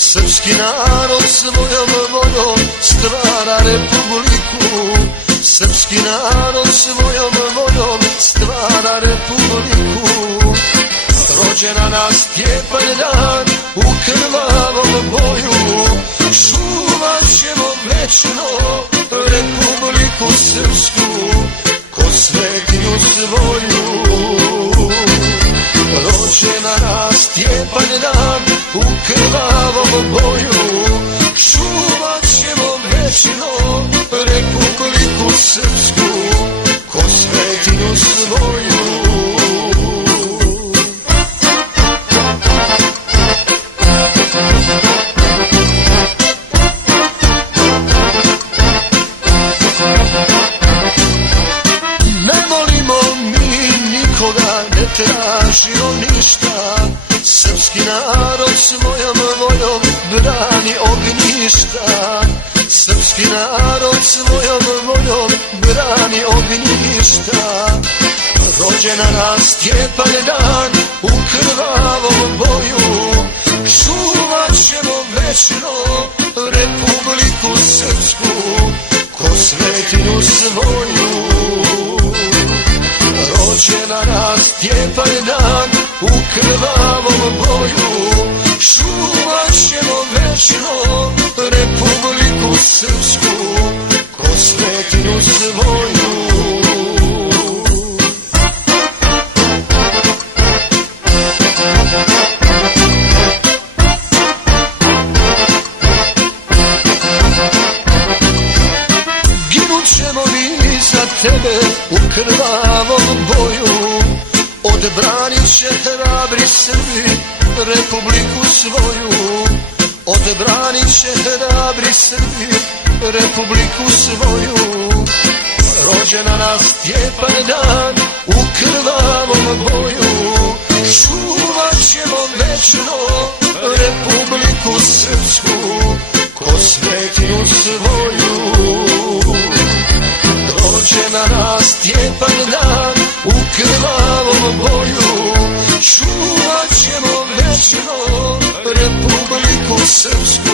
Srpski narod svojom voljom stvara republiku. Srpski narod svojom voljom stvara republiku. Rođena na Stjepan dan u krvavom boju, čuvat ćemo večno republiku srpsku ko svetinju svoju. Rođena na Stjepan dan u krvavom boju, čuvat ćemo večno republiku srpsku ko svetinju svoju. Tražio ništa, srpski narod svojom voljom brani ognjišta. Srpski narod svojom voljom brani ognjišta. Rođena na Stjepan dan u krvavom boju, čuvat ćemo večno republiku srpsku ko svetinju svoju. Rođena na Stjepan dan u krvavom boju, čuvat ćemo večno republiku srpsku ko svetinju svoju. Ginut ćemo mi za tebe u krvavom boju, odbranit će hrabri Srbi republiku svoju. Odbranit će hrabri Srbi republiku svoju. Rođena na Stjepan dan u krvavom boju, čuvat ćemo večno republiku srpsku ko svetinju svoju. Rođena na Stjepan dan u krvavom boju, čuvat ćemo večno republiku srpsku